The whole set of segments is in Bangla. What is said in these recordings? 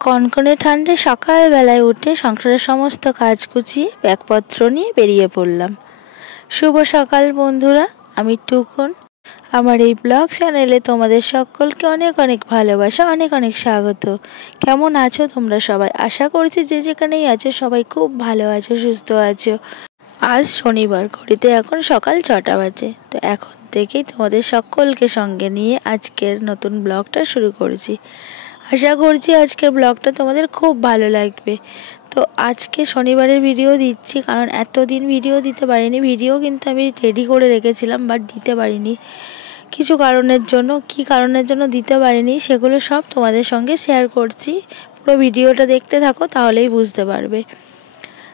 কনকনে ঠান্ডায় সকালবেলায় উঠে সংসারের সমস্ত কাজ গুছিয়ে ব্যাগপত্র নিয়ে বেরিয়ে পড়লাম। শুভ সকাল বন্ধুরা, আমি টুকুন। আমার এই ব্লগ চ্যানেলে তোমাদের সকলকে অনেক অনেক ভালোবাসা, অনেক অনেক স্বাগত। কেমন আছো তোমরা সবাই? আশা করছি যে যেখানেই আছো সবাই খুব ভালো আছো, সুস্থ আছো। আজ শনিবার, ঘড়িতে এখন সকাল 6টা বাজে। তো এখন থেকেই তোমাদের সকলকে সঙ্গে নিয়ে আজকের নতুন ব্লগটা শুরু করেছি। আশা করছি আজকের ব্লগটা তোমাদের খুব ভালো লাগবে। তো আজকে শনিবারের ভিডিও দিচ্ছি, কারণ এতদিন ভিডিও দিতে পারিনি। ভিডিও কিন্তু আমি রেডি করে রেখেছিলাম, বাট দিতে পারিনি কিছু কারণের জন্য। কি কারণের জন্য দিতে পারিনি সেগুলো সব তোমাদের সঙ্গে শেয়ার করছি। পুরো ভিডিওটা দেখতে থাকো, তাহলেই বুঝতে পারবে।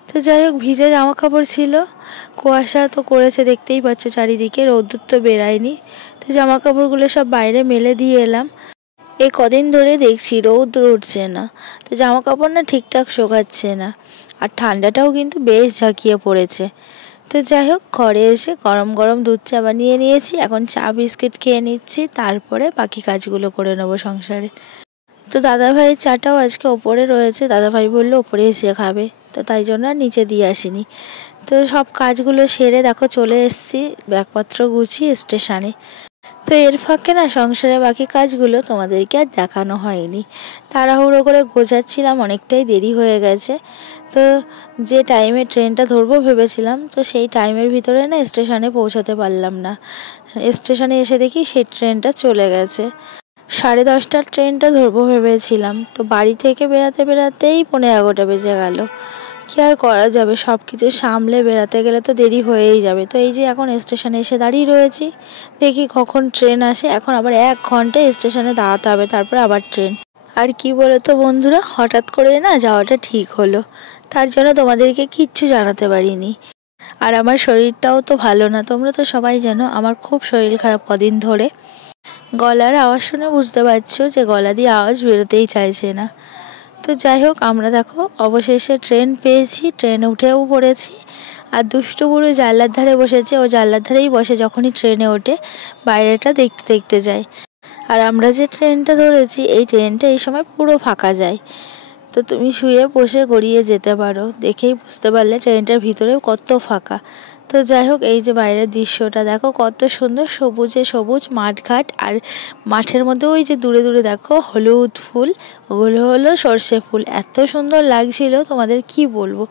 তো যাই হোক, ভিজে জামা কাপড় ছিল, কুয়াশা তো করেছে দেখতেই পাচ্ছ চারিদিকে, রোদ্দুর তো বেরায়নি। তো জামা কাপড়গুলো সব বাইরে মেলে দিয়ে এলাম। এই কদিন ধরে দেখছি রৌদ্র উঠছে না, তো জামা কাপড় না ঠিকঠাক শোকাচ্ছে না, আর ঠান্ডাটাও কিন্তু বেশ ঝাঁকিয়ে পড়েছে। তো যাই হোক, ঘরে এসে গরম গরম দুধ চা বানিয়ে নিয়েছি। এখন চা বিস্কিট খেয়ে নিচ্ছি, তারপরে বাকি কাজগুলো করে নেবো সংসারে। তো দাদাভাইয়ের চাটাও আজকে ওপরে রয়েছে, দাদাভাই বললো ওপরে এসে খাবে, তো তাই জন্য আর নিচে দিয়ে আসিনি। তো সব কাজগুলো সেরে দেখো চলে এসেছি ব্যাগপত্র গুছিয়ে স্টেশনে। তো এর ফাঁকে না সংসারে বাকি কাজগুলো তোমাদেরকে আর দেখানো হয়নি, তাড়াহুড়ো করে গোছাচ্ছিলাম, অনেকটাই দেরি হয়ে গেছে। তো যে টাইমে ট্রেনটা ধরবো ভেবেছিলাম, তো সেই টাইমের ভিতরে না স্টেশনে পৌঁছাতে পারলাম না। স্টেশনে এসে দেখি সেই ট্রেনটা চলে গেছে। 10:30টার ট্রেনটা ধরবো ভেবেছিলাম, তো বাড়ি থেকে বেরাতে বেরাতেই 11:15 বেজে গেল। কি আর করা যাবে, সব কিছু সামলে বেরাতে গেলে তো দেরি হয়েই যাবে। তো এই যে এখন স্টেশনে এসে দাঁড়িয়ে রয়েছি, দেখি কখন ট্রেন আসে। এখন আবার 1 ঘন্টা স্টেশনে দাঁড়াতে হবে, তারপর আবার ট্রেন। আর কি বলো তো বন্ধুরা, হঠাৎ করে না যাওয়াটা ঠিক হলো, তার জন্য তোমাদেরকে কিচ্ছু জানাতে পারিনি। আর আমার শরীরটাও তো ভালো না, তোমরা তো সবাই জানো আমার খুব শরীর খারাপ কদিন ধরে। গলার আওয়াজ শুনে বুঝতে পারছো যে গলা দিয়ে আওয়াজ বেরোতেই চাইছে না। তো যাই হোক, আমরা দেখো অবশেষে ট্রেন পেয়েছি, ট্রেনে উঠেও পড়েছি। আর দুষ্টু বুড়ো জানলার ধারে বসেছে, ও জানলার ধারেই বসে যখনই ট্রেনে ওঠে, বাইরেটা দেখতে দেখতে যায়। আর আমরা যে ট্রেনটা ধরেছি, এই ট্রেনটা এই সময় পুরো ফাঁকা যায়। তো তুমি শুয়ে বসে গড়িয়ে যেতে পারো, দেখেই বুঝতে পারলে ট্রেনটার ভিতরেও কত ফাঁকা। তো যাই হোক, এই যে বাইরের দৃশ্যটা দেখো কত সুন্দর, সবুজে সবুজ মাঠঘাট, আর মাঠের মধ্যে ওই যে দূরে দূরে দেখো হলুদ ফুল, ওগুলো হলো সর্ষে ফুল। এত সুন্দর লাগছিল, তোমাদের কি বলবো।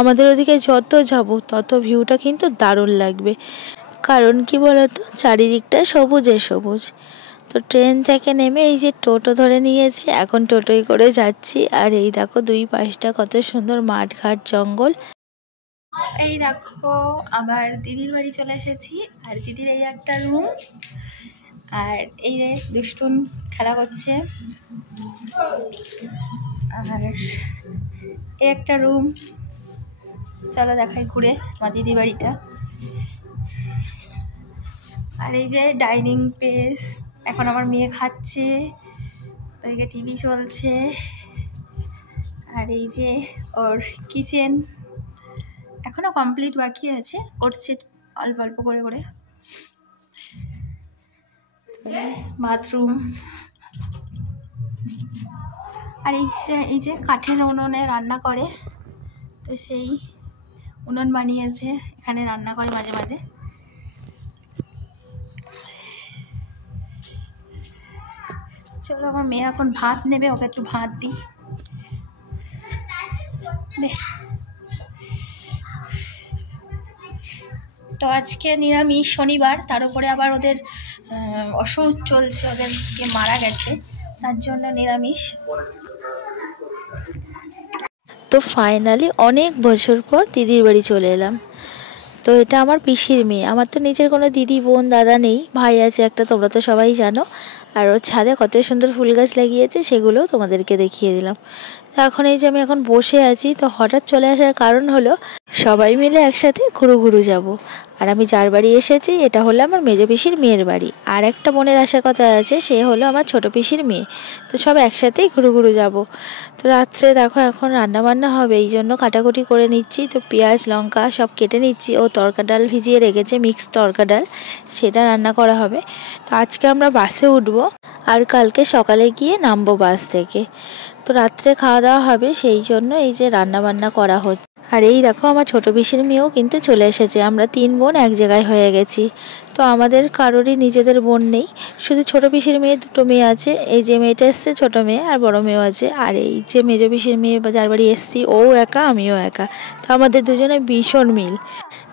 আমাদের ওদিকে যত যাব তত ভিউটা কিন্তু দারুণ লাগবে, কারণ কি বলতো চারিদিকটা সবুজে সবুজ। তো ট্রেন থেকে নেমে এই যে টোটো ধরে নিয়েছি, এখন টোটোয় করে যাচ্ছি। আর এই দেখো দুই পাশটা কত সুন্দর মাঠঘাট, জঙ্গল। এই দেখো আবার দিদির বাড়ি চলে এসেছি, আর দিদির এই একটা রুম, আর এই যে দুষ্টুন খেলা করছে, আর এই একটা রুম। চলো দেখাই ঘুরে আমার দিদি বাড়িটা। আর এই যে ডাইনিং স্পেস, এখন আমার মেয়ে খাচ্ছে, ওইদিকে টিভি চলছে। আর এই যে ওর কিচেন, এখনো কমপ্লিট বাকি আছে, করছে অল্প অল্প করে করে। বাথরুম, আর এই যে কাঠের উনুনে রান্না করে, তো সেই উনুন বানিয়েছে, এখানে রান্না করে মাঝে মাঝে। চলো আমার মেয়ে এখন ভাত নেবে, ওকে একটু ভাত দিই। তো আজকে নিরামিষ, শনিবার, তার উপরে আবার ওদের অসুখ চলছে, ওদেরকে মারা গেছে, তার জন্য নিরামিষ। তো ফাইনালি অনেক বছর পর দিদির বাড়ি চলে এলাম। তো এটা আমার পিসির মেয়ে, আমার তো নিজের কোনো দিদি বোন দাদা নেই, ভাই আছে একটা, তোমরা তো সবাই জানো। আর ওর ছাদে কত সুন্দর ফুল গাছ লাগিয়েছে, সেগুলোও তোমাদেরকে দেখিয়ে দিলাম। তো এখন এই যে আমি এখন বসে আছি, তো হঠাৎ চলে আসার কারণ হলো সবাই মিলে একসাথে ঘুরু যাব। আর আমি যার বাড়ি এসেছি এটা হলো আমার মেজো পিসির মেয়ের বাড়ি, আর একটা বোনের আসার কথা আছে, সে হলো আমার ছোট পিসির মেয়ে। তো সব একসাথেই ঘুরু যাব। তো রাত্রে দেখো এখন রান্না বান্না হবে, এই জন্য কাটাকুটি করে নিচ্ছি। তো পেঁয়াজ লঙ্কা সব কেটে নিচ্ছি, ও তরকা ডাল ভিজিয়ে রেখেছে, মিক্স তরকা ডাল, সেটা রান্না করা হবে। তো আজকে আমরা বাসে উঠবো আর কালকে সকালে গিয়ে নামবো বাস থেকে। তো রাত্রে খাওয়া দাওয়া হবে, সেই জন্য এই যে রান্না বান্না করা হচ্ছে। আর এই দেখো আমার ছোট পিসির মেয়েও কিন্তু চলে এসেছে, আমরা 3 বোন এক জায়গায় হয়ে গেছি। তো আমাদের কারোরই নিজেদের বোন নেই, শুধু ছোট পিসির মেয়ে 2টো মেয়ে আছে। এই যে মেয়েটা এসছে ছোট মেয়ে, আর বড় মেয়েও আছে। আর এই যে মেজো পিসির মেয়ে যার বাড়ি এসছি, ও একা আমিও একা। তো আমাদের দুজনে ভীষণ মিল,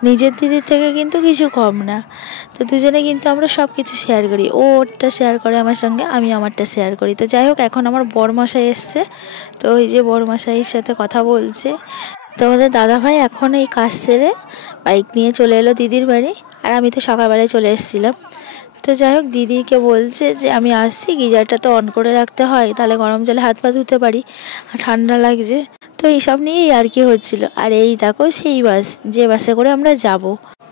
নিজের দিদির থেকে কিন্তু কিছু কম না। তো দুজনে কিন্তু আমরা সব কিছু শেয়ার করি, ও ওরটা শেয়ার করে আমার সঙ্গে, আমি আমারটা শেয়ার করি। তো যাই হোক, এখন আমার বড়মশাই এসছে, তো ওই যে বড়মশাইয়ের সাথে কথা বলছে। তো আমাদের দাদাভাই এখন এই কাজ সেরে বাইক নিয়ে চলে এলো দিদির বাড়ি, আর আমি তো সকালবেলায় চলে এসেছিলাম। তো যাই হোক, দিদিকে বলছে যে আমি আসছি, গিজারটা তো অন করে রাখতে হয়, তাহলে গরম জলে হাত পা ধুতে পারি, আর ঠান্ডা লাগছে। তো এইসব নিয়েই আর কি হচ্ছিল। আর এই দেখো সেই বাস, যে বাসে করে আমরা যাব।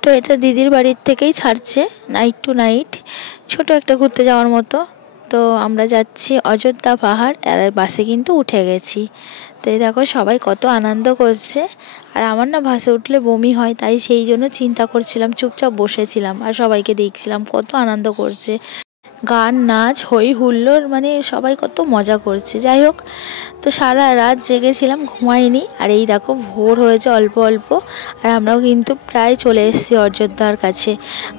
তো এটা দিদির বাড়ির থেকেই ছাড়ছে, নাইট টু নাইট, ছোট একটা ঘুরতে যাওয়ার মতো। তো আমরা যাচ্ছি অযোধ্যা পাহাড়, আর বাসে কিন্তু উঠে গেছি। তো এই দেখো সবাই কত আনন্দ করছে। আর আমার না বাসে উঠলে বমি হয়, তাই সেই জন্য চিন্তা করছিলাম, চুপচাপ বসেছিলাম আর সবাইকে দেখছিলাম কত আনন্দ করছে। গান নাচ হই হুল্লোড়, মানে সবাই কত মজা করছে। যাই হোক, তো সারা রাত জেগেছিলাম, ঘুমাইনি। আর এই দেখো ভোর হয়েছে অল্প অল্প, আর আমরাও কিন্তু প্রায় চলে এসেছি অযোধ্যার কাছে।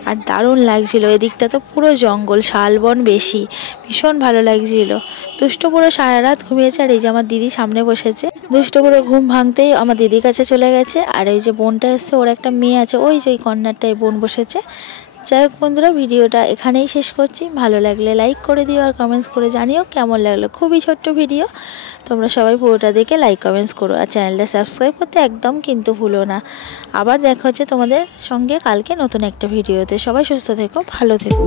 আর দারুণ লাগছিল, এদিকটা তো পুরো জঙ্গল, শালবন বেশি, ভীষণ ভালো লাগছিল। দুষ্টু পুরো সারা রাত ঘুমিয়েছে, আর এই যে আমার দিদি সামনে বসেছে। দুষ্টু পুরো ঘুম ভাঙতেই আমার দিদির কাছে চলে গেছে। আর এই যে বোনটা এসছে, ওর একটা মেয়ে আছে, ওই যে ওই কর্নারটায় বোন বসেছে। যাই হোক বন্ধুরা, ভিডিওটা এখানেই শেষ করছি। ভালো লাগলে লাইক করে দিও, আর কমেন্টস করে জানিও কেমন লাগলো। খুবই ছোট্ট ভিডিও, তোমরা সবাই পুরোটা দেখে লাইক কমেন্টস করো, আর চ্যানেলটা সাবস্ক্রাইব করতে একদম কিন্তু ভুলো না। আবার দেখা হচ্ছে তোমাদের সঙ্গে কালকে নতুন একটা ভিডিওতে। সবাই সুস্থ থেকো, ভালো থেকো।